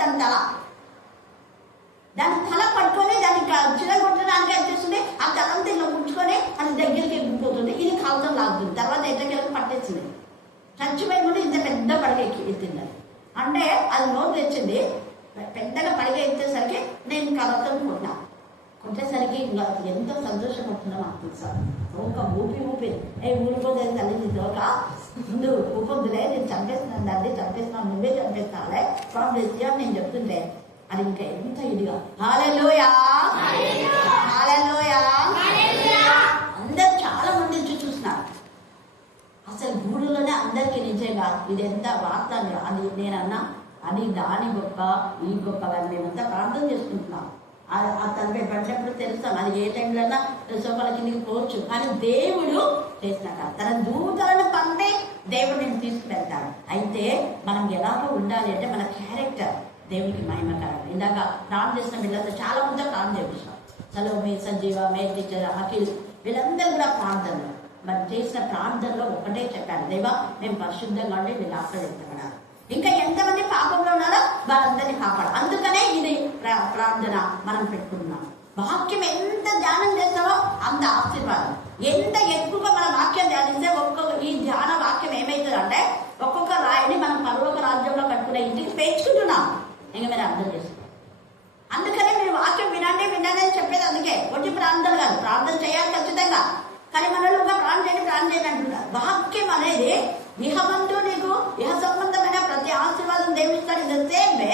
దాని తల పట్టుకొని దానికి చిరగొట్టడానికి అనిపిస్తుంది. ఆ తలంతా ఇలా ముచ్చుకొని అది దగ్గరికి ఎగిరిపోతుంది. ఇది కాలుతో లాగుతుంది. తర్వాత ఎట్టకెళ్ళి పట్టేసింది. చచ్చిపోయి ముందు ఇంత పెద్ద పడగ ఎత్తింది. అంటే అది నోరు తెచ్చింది. పెద్దగా పడగ ఎత్తేసరికి నేను కలతో కొట్టినా. కొట్టేసరికి ఇంకా ఎంతో సంతోషపడుతుందో నాకు తెలుసా. ఒక ఊపి ఊరిపోతే తల్లి ఒక ముందు ఊపొద్దులే, నేను చంపేస్తున్నాను దాన్ని చంపేస్తున్నావు, నువ్వే చంపేస్తావులే కాంగ్రెస్ అని నేను చెప్తుంటే అది ఇంకా ఎంత ఇదిగా హల్లెలూయా హల్లెలూయా. అందరు చాలా మంది నుంచి చూస్తున్నారు. అసలు గూడులోనే అందరికీ నిజంగా ఇది ఎంత వార్త అది నేనన్నా అది దాని గొప్ప ఈ గొప్ప కానీ మేమంతా ప్రార్థన చేసుకుంటున్నాం. ఆ తలపై పడినప్పుడు తెలుస్తాం అది ఏ టైంలో సోపాల కిందికి పోవచ్చు. కానీ దేవుడు చేసినాక తన దూతలను పంపే దేవుడు నేను తీసుకువెళ్తాడు. అయితే మనం ఎలాగో ఉండాలి అంటే మన క్యారెక్టర్ దేవుడికి మహిమకరం. ఇందాక ప్రార్థన చేసిన వీళ్ళంతా చాలా మంది ప్రార్థన చేపించాం. సలోమి, సంజీవ, మేల్ టీచర్, అఖిల్ వీళ్ళందరూ కూడా ప్రార్థనలు మరి చేసిన ప్రార్థనలో ఒకటే చెప్పాను, దేవా మేము పరిశుద్ధంగా ఉండి వీళ్ళు ఆశ్రయించబడాలి. ఇంకా ఎంతమంది పాపంలో ఉన్నారో వాళ్ళందరినీ కాపాడు. అందుకనే ఇది ప్రార్థన మనం పెట్టుకున్నాం. వాక్యం ఎంత ధ్యానం చేస్తామో అంత ఆశీర్వాదం. ఎంత ఎక్కువగా మన వాక్యం ధ్యానిస్తే ఈ ధ్యాన వాక్యం ఏమవుతుందంటే ఒక్కొక్క రాయిని మనం పరలోక రాజ్యంలో కట్టుకునే ఇంటికి పెంచుకుంటున్నాం. ఇంకా మీరు అర్థం చేసుకోండి. అందుకనే మీరు వాక్యం వినండి అని చెప్పేది. అందుకే ఒట్టి ప్రార్థన కాదు, ప్రార్థన చేయాలి ఖచ్చితంగా. కానీ మనలో ప్రార్థన చేయండి అంటున్నారు. వాక్యం అనేది ఇహమందు నీకు ఇహ సంబంధమైన ప్రతి ఆశీర్వాదం దేవుడిస్తాడు. ఇది సేమ్ వే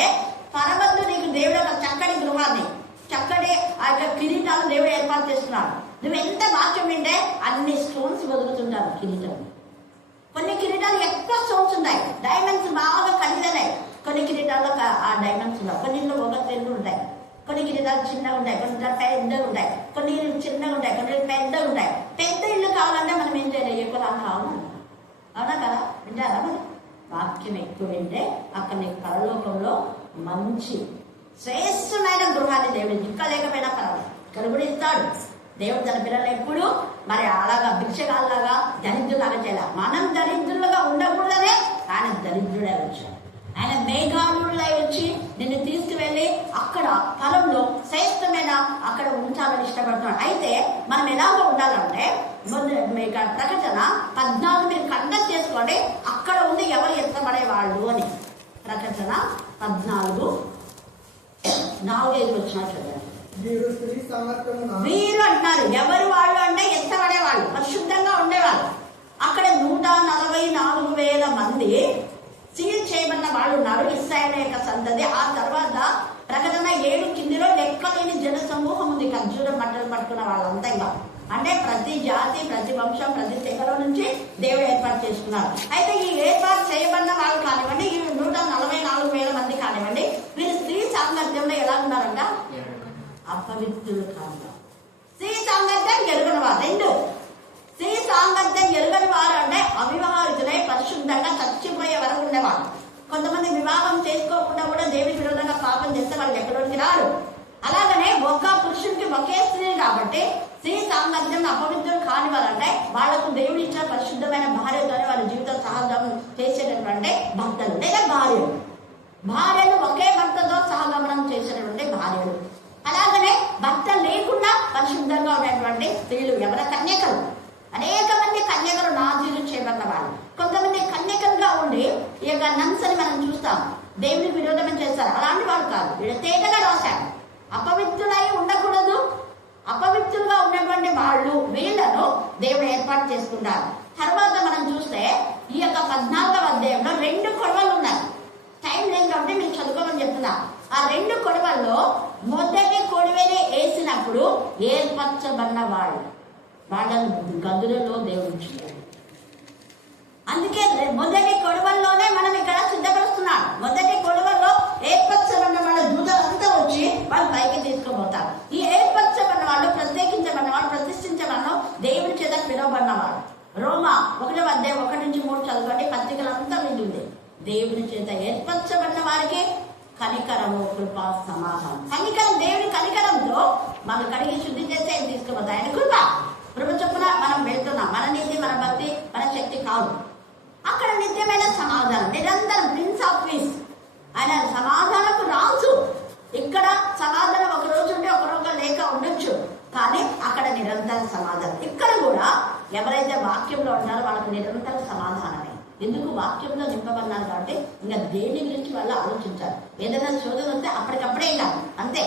పరమందు నీకు దేవుడు ఒక చక్కటి గృహాన్ని, చక్కటి ఆ యొక్క కిరీటాలు దేవుడు ఏర్పాటు చేస్తున్నాడు. నువ్వు ఎంత వాక్యం వింటే అన్ని స్టోన్స్ వదులుతుంటారు కిరీటం. కొన్ని కిరీటాలు ఎక్కువ స్టోన్స్ ఉన్నాయి, డైమండ్స్ బాగా ఖరీదైనాయి. కొన్ని కిరీటాల్లో ఆ డైమండ్స్ ఉన్నాయి, కొన్నిలో ఒక రెండు ఉంటాయి. కొన్ని కిరీటాలు చిన్నగా ఉంటాయి, కొన్ని పెద్దగా ఉంటాయి, కొన్ని చిన్నగా ఉంటాయి, కొన్ని పెద్దగా ఉంటాయి. పెద్ద ఇల్లు కావాలంటే మనం ఏం చేయాలి? ఎక్కువ కావాలి, అవునా కదా? వింటారా? మరి వాక్యం ఎక్కువ వింటే అక్కడ నీకు పరలోకంలో మంచి శ్రేష్టమైన గృహాన్ని దేవుడు ఇంకా లేకపోయినా పర్వాలేదు ఇక్కడ కూడా ఇస్తాడు. దేవుడు తన పిల్లలు ఎప్పుడు మరి అలాగా భిక్షగాల్లాగా దరిద్రులాగా చేయాలి. మనం దరిద్రులుగా ఉండకూడదనే ఆయన దరిద్రుడే వచ్చాడు. ఆయన మేఘాలులై వచ్చి నిన్ను తీసుకువెళ్ళి అక్కడ ఫలంలో శ్రేష్టమైన అక్కడ ఉంచాలని ఇష్టపడుతున్నాడు. అయితే మనం ఎలాగో ఉండాలంటే ప్రకటన 14 మీరు కండక్ట్ చేసుకోండి. అక్కడ ఉంది ఎవరు ఎత్తబడేవాళ్ళు అని. ప్రకటన 14:4-5 వచ్చినా చూడండి. వీరు అంటున్నారు ఎవరు వాళ్ళు అంటే ఎత్తబడేవాళ్ళు, పరిశుద్ధంగా ఉండేవాళ్ళు. అక్కడ 144,000 మంది సీల్ చేయబడిన వాళ్ళు ఉన్నారు, ఇశ్రాయేలు యొక్క సంతతి. ఆ తర్వాత ప్రకటన 7 కిందిలో లెక్కలేని జన సమూహం ఉంది, ఖర్జూరం బట్టలు పట్టుకున్న వాళ్ళంతా. ఇంకా అంటే ప్రతి జాతి, ప్రతి వంశం, ప్రతి తెగల నుంచి దేవుడు ఏర్పాటు చేసుకున్నారు. అయితే ఈ ఏర్పాటు చేయబడిన వాళ్ళు కానివ్వండి, ఈ 144,000 మంది కానివ్వండి, వీళ్ళు స్త్రీ సాంగత్యంలో ఎలా ఉన్నారంట? అపవిత్రులు కాదు. స్త్రీ సాంగత్యం ఎరుగని వారు. 2 స్త్రీ సాంగత్యం ఎరుగని వారు అంటే అవివాహితులై పరిశుద్ధంగా చచ్చిపోయే వరకు ఉండేవారు. కొంతమంది వివాహం చేసుకోకుండా కూడా దేవుడి విరోధంగా పాపం చేస్తే వాళ్ళు ఎక్కడికి రారు. అలాగనే ఒక్క పురుషుడికి ఒకే స్త్రీ కాబట్టి స్త్రీ సాంగత్యం అపవిత్రులు కాని వారంటే వాళ్లకు దేవుడు ఇచ్చిన పరిశుద్ధమైన భార్యతోనే వాళ్ళ జీవితం సహగమనం చేసేటటువంటి భర్తలు లేదా భార్యలు. భార్యలు ఒకే భర్తతో సహగమనం చేసేటటువంటి భార్యలు. అలాగనే భర్త లేకుండా పరిశుద్ధంగా ఉన్నటువంటి స్త్రీలు ఎవరి కన్యకలు. అనేక మంది కన్యకలు నాజీలు చేయబడిన వాళ్ళు. కొంతమంది కన్యకలుగా ఉండి ఈ యొక్క నన్స్ అని మనం చూస్తాం, దేవుని విరోధం చేస్తారు. అలాంటి వాళ్ళు కాదు. వీళ్ళు తేటగా రాశారు, అపవిత్రులై ఉండకూడదు. అపవిత్రులుగా ఉన్నటువంటి వాళ్ళు వీళ్ళను దేవుడు ఏర్పాటు చేసుకుంటారు. తర్వాత మనం చూస్తే ఈ యొక్క 14వ అధ్యాయంలో 2 కొడవలు ఉన్నాయి. టైం లేదు కాబట్టి మీరు చదువుకోమని చెప్తున్నా. ఆ 2 కొడవల్లో మొదటి కొడవని వేసినప్పుడు ఏర్పరచబడిన వాళ్ళు వాళ్ళను గదులలో దేవుడు ఉంచుతాడు. అందుకే మొదటి కొడవల్లోనే మనం ఇక్కడ సిద్ధపరుస్తున్నాడు. మొదటి కొడవల్లో ఏర్పరచబడిన వాళ్ళ దూతలంతా వచ్చి వాళ్ళు పైకి తీసుకుపోతారు. ఈ ఏర్పరచబడిన వాళ్ళు, ప్రత్యేకించబడిన వాళ్ళు, ప్రతిష్ఠించబడిన దేవుని చేత పిలువబడినవాడు. రోమా 1వ అధ్యాయం 1-3 చదవండి. పత్రికలంతా వింటుంది. దేవుని చేత ఏర్పరచబడిన వారికి కనికరము, కృప, సమాధానం. కనికరం, దేవుని కనికరంతో మనం కడిగి శుద్ధి చేసి ఆయన తీసుకుపోతాయి. ఆయన కృప చొప్పున మనం వెళ్తున్నాం. మన నీతి, మన భక్తి, మన శక్తి కాదు. అక్కడ నిత్యమైన సమాధానం, నిరంతరం ప్రిన్స్ ఆఫ్ పీస్. ఆయన సమాధానపు రాజు. ఇక్కడ సమాధానం ఒక రోజు ఉంటే ఒక రోజు లేక ఉండొచ్చు, కానీ అక్కడ నిరంతర సమాధానం. ఇక్కడ కూడా ఎవరైతే వాక్యంలో ఉన్నారో వాళ్ళకు నిరంతర సమాధానమే. ఎందుకు? వాక్యంలో నింపబడినారు కాబట్టి ఇంకా దేని గురించి వాళ్ళు ఆలోచించారు. ఏదైనా శోధన వస్తే అప్పటికప్పుడే ఇంకా అంతే.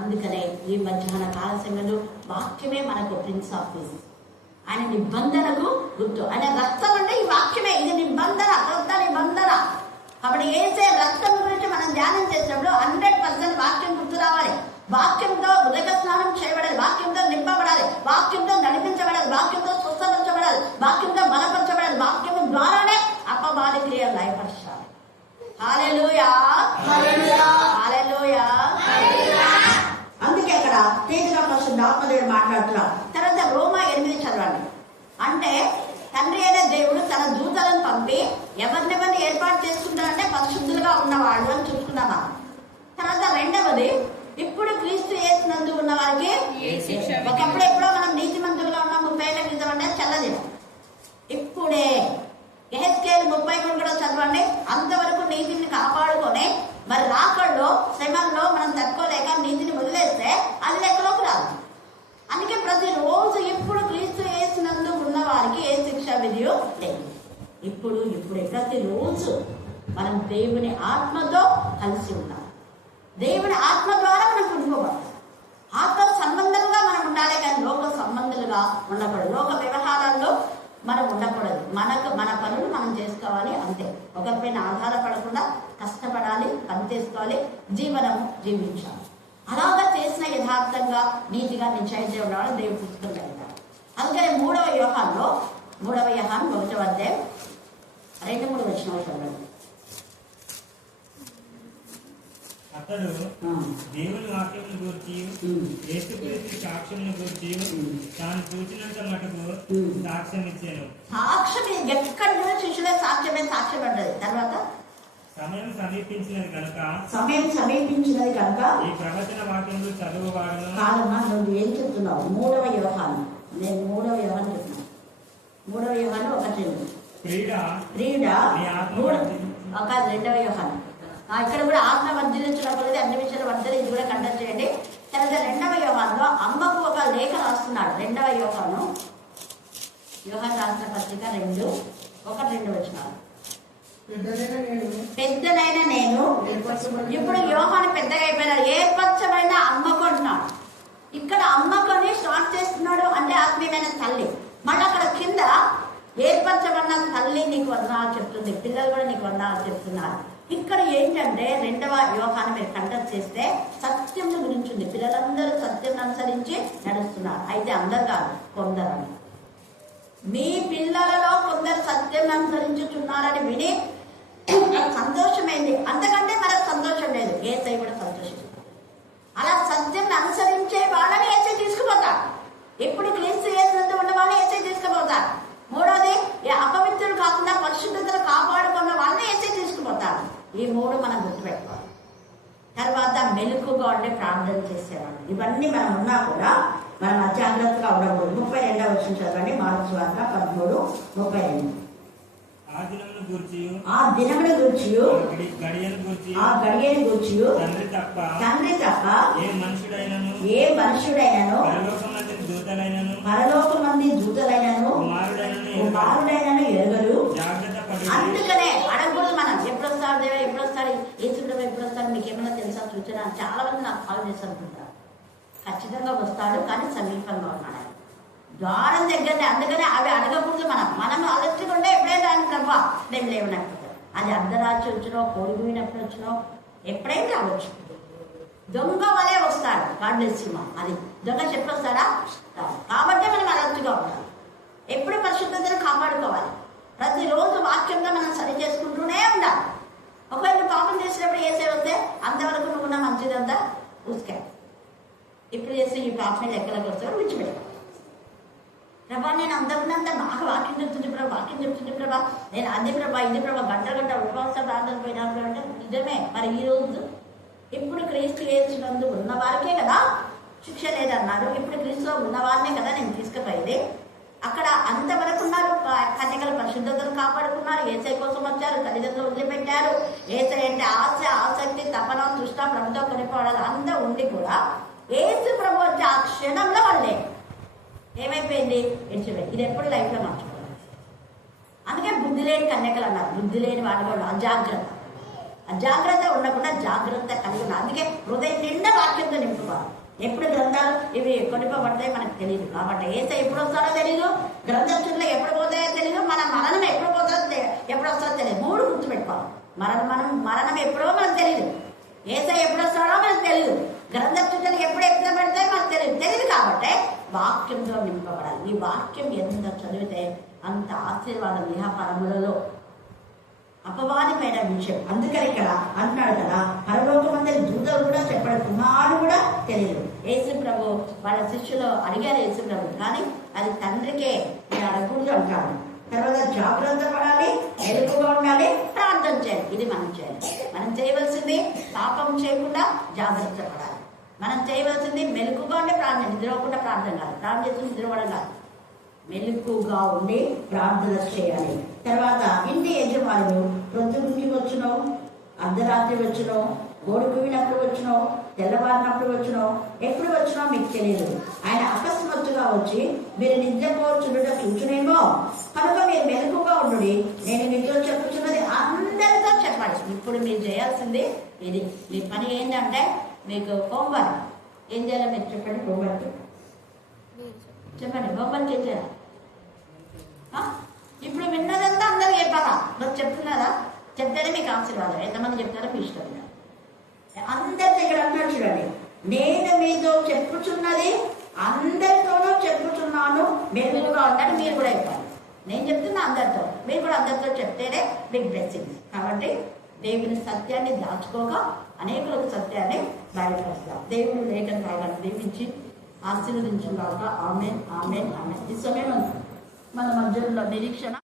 అందుకనే ఈ మధ్యాహ్న కాల సమయంలో వాక్యమే మనకు ప్రిన్స్ ఆఫ్ పీస్. ఆయన నిబంధనకు గుర్తు. ఆయన రక్తం అంటే ఈ వాక్యమే. ఇది నిబంధన, కొత్త నిబంధన. ధ్యానం చేసినప్పుడు 100% వాక్యం గుర్తు రావాలి. వాక్యంతో ఉదక స్నానం చేయబడాలి, వాక్యంతో నింపబడాలి, వాక్యంతో నడిపించబడాలి, వాక్యంతో స్వస్థపరచబడాలి, వాక్యంతో బలపరచబడాలి. వాక్యం ద్వారానే అపవాది క్రియలు లయపరచాలి. హల్లెలూయా, హల్లెలూయా. అందుకే అక్కడ తేజగా పరిశుద్ధాత్మదేవుడు మాట్లాడుతున్నారు. తర్వాత రోమా 8 చదవండి. అంటే తండ్రి అయిన దేవుడు తన దూతలను పంపి ఎవరినెవరిని ఏర్పాటు చేసుకుంటారంటే పరిశుద్ధులుగా ఉన్నవాళ్ళు అని చూసుకున్నామా. తర్వాత రెండవది, ఇప్పుడు క్రీస్తు యేసునందు ఉన్న వారికి ఒకప్పుడు ఎప్పుడో మనం నీతిమంతులుగా ఉన్న 30 ఏళ్ల క్రితం అంటే చల్లదినం. ఇప్పుడే యెహెజ్కేలు 30 కూడా చదవండి. అంతవరకు నీతిని కాపాడుకొని మరి రాకడలో శ్రమల్లో మనం తట్టుకోలేక నీతిని వదిలేస్తే అది లెక్కలోకి రాదు. అందుకే ప్రతిరోజు ఇప్పుడు క్రీస్తు యేసునందు ఉన్న వారికి ఏ శిక్ష విధియో లేదు. ఇప్పుడే ప్రతిరోజు మనం దేవుని ఆత్మతో కలిసి ఉన్నాం. దేవుని ఆత్మ ద్వారా మనం పుట్టుకోవాలి. ఆత్మ సంబంధంగా మనం ఉండాలి, కానీ లోక సంబంధాలుగా ఉండకూడదు. లోక వ్యవహారాల్లో మనం ఉండకూడదు. మన పనులు మనం చేసుకోవాలి, అంతే. ఒకరిపైన ఆధారపడకుండా కష్టపడాలి, పని చేసుకోవాలి, జీవనం జీవించాలి. అలాగా చేసిన యథార్థంగా నీతిగా నిశ్చయితే ఉండవాలని దేవుడు పుస్తకం. అందుకని 3వ యోహాను 1వ అధ్యాయం 2-3 వచనాలు చదవండి. అతడు దేవుని వాక్యమును గూర్చి యేసుక్రీస్తు సాక్ష్యమును గూర్చి తాను చూచినంత మటుకు సాక్ష్యం ఇచ్చాను. సాక్ష్యం ఎక్కడి నుంచి శిష్యులే సాక్ష్యం పడ్డది. తర్వాత సమయం సమీపించినది కనుక ఈ ప్రవచన వాక్యములు చదువువాడును. కాదమ్మా, నువ్వు ఏం చెప్తున్నావు? 3వ యోహాను, నేను 3వ యోహాను చెప్తున్నాను. 3వ యోహాను 1-2. క్రీడ 2వ యోహాను. ఇక్కడ కూడా ఆత్మ వర్ధించినప్పుడు అన్ని విషయాలు వర్ధలు, ఇది కూడా కండక్ట్ చేయండి. తర్వాత 2వ యోహానులో అమ్మకు ఒక లేఖ రాస్తున్నాడు. 2వ యోహాను రాసిన పత్రిక 2:1-2 వచనాలు. పెద్దనైన నేను ఇప్పుడు యోహాను పెద్దగా అయిపోయినాడు. ఏర్పరచబడిన అమ్మకు అంటున్నాడు. ఇక్కడ అమ్మకొని స్టార్ట్ చేస్తున్నాడు అంటే ఆత్మీయమైన తల్లి. మళ్ళీ అక్కడ కింద ఏర్పరచబడిన తల్లి నీకు వందనాలు చెప్తుంది, పిల్లలు కూడా నీకు వందనాలు చెప్తున్నారు. ఇక్కడ ఏంటంటే 2వ యోహాను మీరు కండక్ట్ చేస్తే సత్యం గురించి ఉంది. పిల్లలందరూ సత్యం అనుసరించి నడుస్తున్నారు. అయితే అందరు కాదు, కొందరు. మీ పిల్లలలో కొందరు సత్యం అనుసరించుతున్నారని విని సంతోషమైంది. అంతకంటే మనకు సంతోషం లేదు. ఏసై కూడా సంతోషిస్తుంది. అలా సత్యం అనుసరించే వాళ్ళని ఏసై తీసుకుపోతారు. ఎప్పుడు క్రీస్తు యేసునందు ఉన్న వాళ్ళని ఏసై తీసుకుపోతారు. మూడోది, అపవిత్రులు కాకుండా పరిశుద్ధతలు కాపాడుకున్న వాళ్ళని ఏసై తీసుకుపోతారు. ఈ 3 మనం గుర్తుపెట్టుకోవాలి. తర్వాత మెలకుగా ఉండే ప్రార్థన చేసేవాళ్ళు. ఇవన్నీ మనం ఉన్నా కూడా మనం అజాగ్రత్తగా ఉండకూడదు. 32వ వచనం చదవండి. మార్కు సువార్త 13:32. ఆ దినమును గూర్చి ఆ గడియను గూర్చి తండ్రి తప్ప ఏ మనుషుడైనను పరలోకమంది దూతలైనను కుమారుడైనను ఎరుగరు. అందుకనే అడగకూడదు మనం. ఎప్పుడొస్తారు దేవ, ఎప్పుడొస్తారు యేసుదేవ, ఎప్పుడొస్తారు, మీకు ఏమైనా తెలుసా సూచన? చాలా మంది నాకు కాల్ చేసి అనుకుంటారు. ఖచ్చితంగా వస్తాడు, కానీ సమీపంగా ఉన్నాడు, ద్వారం దగ్గరనే. అందుకనే అవి అడగకూడదు. మనం ఆలోచన ఉంటే ఎప్పుడైనా రాని ప్రభా మేము లేవనప్పుడు, అది అర్ధరాత్రి వచ్చినో, కోడిపోయినప్పుడు వచ్చినో, ఎప్పుడైనా రావచ్చు. దొంగ వలే వస్తాడు. గాడ్లెస్ సినిమా అది. దొంగ చెప్పొస్తాడా? కాబట్టి మనం అలర్ట్గా ఉండాలి. ఎప్పుడు పరిశుద్ధతను కాపాడుకోవాలి. ప్రతిరోజు వాక్యంగా మనం సరి చేసుకుంటూనే ఉండాలి. ఒకవేళ పాపం చేసినప్పుడు ఏసే వస్తే అంతవరకు నువ్వున్న మంచిదంతా ఉసుకే. ఇప్పుడు చేస్తే ఈ పాపమే లెక్కలకు వస్తాడు, విడిచిపెట్టాలి. ప్రభా నేను అందరినంత నాకు వాక్యం చెప్తుంది ప్రభా, నేను అదే ప్రభా, ఇది ప్రభా, గంట ఉపవాస ప్రార్థన పోయినప్పుడు అంటే నిజమే. మరి ఈ రోజు ఇప్పుడు క్రీస్తు యేసునందు ఉన్న వారికే కదా శిక్ష లేదన్నారు. ఇప్పుడు క్రీస్తులో ఉన్న వారినే కదా నేను తీసుకుపోయింది. అక్కడ అంతవరకు ఉన్నారు. కన్యకల పరిశుద్ధతను కాపాడుకున్నారు. ఏసై కోసం వచ్చారు, తల్లిదండ్రులు వదిలిపెట్టారు. ఏసై అంటే ఆసక్తి, తపన, తృష్ణ, ప్రభుత్వం కొనిపోవడాలు అంతా ఉండి కూడా ఏసు ప్రభు వచ్చి ఆ క్షణంలో వాళ్ళే ఏమైపోయింది, విడిచిపోయింది. ఇది ఎప్పుడు లైఫ్లో మార్చుకోవాలి. అందుకే బుద్ధి లేని కన్యకలు అన్నారు. బుద్ధి లేని వాళ్ళు కూడా అజాగ్రత్త ఉండకుండా జాగ్రత్త కలిగి ఉన్నారు. అందుకే హృదయం నిండా వాక్యంతో నింపుకోవాలి. ఎప్పుడు గ్రంథాలు ఇవి కొనిపోబడతాయి మనకు తెలియదు. కాబట్టి ఏసై ఎప్పుడు వస్తారో తెలియదు, గ్రంథం చుట్టూ ఎప్పుడు పోతాయో తెలియదు, మన మరణం ఎప్పుడు వస్తుందో తెలియదు. 3 గుర్తుపెట్టుకోవాలి. మరణం ఎప్పుడో మనకు తెలియదు. యేసయ్య ఎప్పుడు వస్తాడో మనకు తెలియదు. గ్రంథ చుట్టలు ఎప్పుడు ఎక్కడ పెడితే మనకు తెలియదు కాబట్టి వాక్యంతో నింపబడాలి. ఈ వాక్యం ఎంత చదివితే అంత ఆశీర్వాదం ఇహపరములలో అపవాదిమైన విషయం. అందుకని ఇక్కడ అంటున్నాడు కదా, పరలోకమందరి దూతలు కూడా చెప్పాడు, కుమారుడు కూడా తెలియదు. యేసు ప్రభు వాళ్ళ శిష్యులు అడిగారు యేసు ప్రభు, కానీ అది తండ్రికే నేను అడగకూడదు అంటాడు. తర్వాత జాగ్రత్త పడాలి, మెలకుగా ఉండాలి, ప్రార్థన చేయాలి. ఇది మనం చేయాలి. మనం చేయవలసింది పాపం చేయకుండా జాగ్రత్త పడాలి. మనం చేయవలసింది మెలకుగా ఉండి ప్రార్థన, నిద్రపోకుండా ప్రార్థన కాదు, ప్రార్థన చేసి నిద్రపడం కాదు, మెలకుగా ఉండి ప్రార్థన చేయాలి. తర్వాత ఇంటి యజమానులు ప్రొద్దుకి వచ్చునో, అర్ధరాత్రి వచ్చునో, గోడుకువినప్పుడు వచ్చునో, తెల్లవారినప్పుడు వచ్చునో, ఎప్పుడు వచ్చినో మీకు తెలియదు. ఆయన అకస్మాత్తుగా వచ్చి మీరు నిద్రపోచుండటం చూచునేమో, కనుక మీరు మెలకుగా ఉండు. నేను మీతో చెప్పుచున్నది అందరితో చెప్పాలి. ఇప్పుడు మీరు చేయాల్సింది ఇది. మీ పని ఏంటంటే మీకు హోంవర్క్ ఏం చేయాలో మీరు చెప్పండి. హోంవర్క్ చెప్పండి. హోంవర్క్ ఏం చేయాలి? ఇప్పుడు విన్నదంతా అందరూ చెప్పాలా? మరి చెప్తున్నారా? చెప్తేనే మీకు ఆశీర్వాదం. ఎంతమంది చెప్తారో మీ ఇష్టం. అందరి దగ్గర అన్నాడు చూడండి, నేను మీతో చెప్పుచున్నది అందరితోనూ చెప్పుచున్నాను, మెరుగుగా ఉంటాను. మీరు కూడా చెప్పాలి. నేను చెప్తున్నా అందరితో, మీరు కూడా అందరితో చెప్తేనే మీకు బ్లెస్సింగ్. కాబట్టి దేవుని సత్యాన్ని దాచుకోక అనేకులకు సత్యాన్ని బయటపరుస్తాం. దేవుడు లేఖన భాగాన్ని దీవించి ఆశీర్వదించుగాక. ఆమేన్, ఆమేన్, ఆమేన్. ఈ సమయం మన మధ్యలో నిరీక్షణ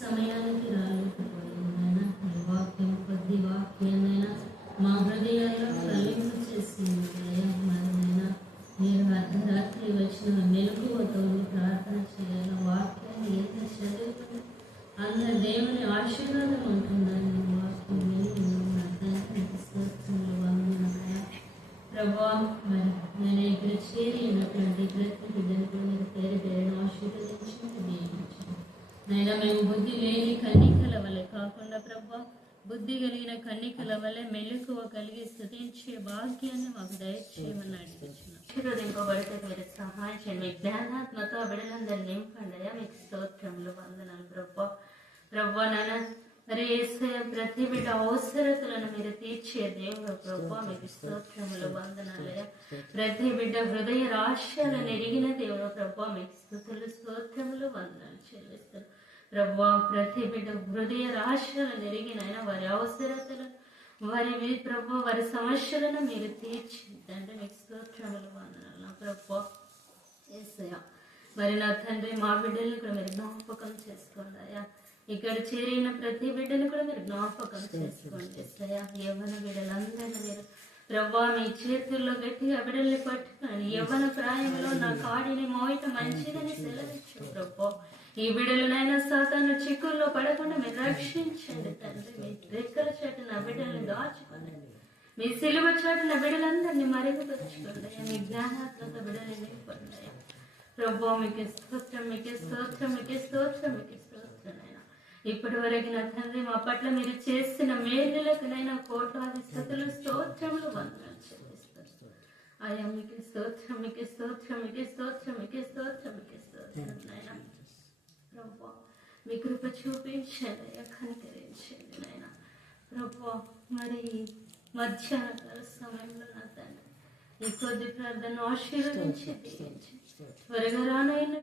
సమయానికి రాలేకపోయిందైనా వాక్యం కొద్ది వాక్యాన్నైనా మా హృదయాల్లో కలింపు చేసిందయ్యా. మరైనా మీరు అర్ధరాత్రి వచ్చిన మెలకువతో ప్రార్థన చేయాలి. వాక్యాన్ని ఎంత చదువుతుంది అంత దేవుని ఆశీర్వాదం ఉంటుందని వాక్యం ప్రభా. మరి నేను ఇక్కడ చేరి ఉన్నటువంటి ప్రతి బిడ్డను కూడా మీరు పేరు పేరును ఆశీర్వదించండి, దీవించండి. నైనా మేము బుద్ధి లేని కన్నికల వల్లే కాకుండా ప్రభా, బుద్ధి కలిగిన కన్నికల వల్లే మెలకువ కలిగి స్తుతించే భాగ్యాన్ని మాకు దయచేయమని అడిగించున్నాం. ఆశీర్వదింపబడితే మీరు సహాయం చేయండి. మీ జ్ఞానాత్మతో బిడ్డలందరూ నింపండి అయ్యా. మీకు స్తోత్రములు, వందనాలు ప్రభా. ప్రభా నాన్న మరి యేసయ్య ప్రతి బిడ్డ అవసరతలను మీరు తీర్చే దేవుడు ప్రభా. మీకు స్తోత్రములు, వందనాలయ్యా. ప్రతి బిడ్డ హృదయ రాష్ట్రాలను ఎరిగిన దేవుడు ప్రభా. మీకు స్తుతులు, స్తోత్రములు, వందనాలు చెల్లిస్తారు ప్రభా. ప్రతి బిడ్డ హృదయ రాష్ట్రాలను ఎరిగిన వారి అవసరతలు, వారి ప్రభా, వారి సమస్యలను మీరు తీర్చిందంటే మీకు స్తోత్రములు, వందనాలు నా ప్రభా. యేసయ్య మరి నా తండ్రి మా బిడ్డల్ని కూడా మీరు జ్ఞాపకం చేసుకోండి అయ్యా. ఇక్కడ చేరిన ప్రతి బిడ్డను కూడా మీరు జ్ఞాపకం చేసుకోండి అయ్యా. యవ్వన బిడ్డలందరినీ మీరు ప్రభా మీ చేతుల్లో గట్టిగా బిడ్డల్ని పట్టుకొని యవ్వన ప్రాయంలో నా కాడిని మోయటం మంచిదని సెలవిచ్చు ప్రభా. ఈ బిడ్డలనైనా సాతాను చిక్కుల్లో పడకుండా మీరు రక్షించండి తండ్రి. మీ రెక్కల చాటు నా బిడ్డల్ని దాచుకోండి. మీ సిలువ చాటు నా బిడ్డలందరినీ మరుగుపరుచుకోండి అయ్యా. మీ జ్ఞానాత్మక బిడ్డల్ని నింపండి అయ్యా ప్రభా. మీకు స్తోత్రం, మీకు స్తోత్రం, మీకు స్తోత్రం, మీకు స్తోత్రం అయినా. ఇప్పటి వరకు నా తండ్రి మా పట్ల మీరు చేసిన మేలులకునైనా కోట్లాది స్తుతులు, స్తోత్రములు, వందనాలు చెల్లిస్తారు అయ్యా. మీకు స్తోత్రం, మీకు స్తోత్రం, మీకు స్తోత్రం, మీకు స్తోత్రం, మీకు స్తోత్రం నాయన ప్రభా. మీ కృప చూపించండి అయ్యా, కనికరించండి నాయన ప్రభా. మరి మధ్యాహ్న సమయంలో నా తండ్రి ఈ కొద్ది ప్రార్థన ఆశీర్వదించి దీవించి త్వరగా రానైనా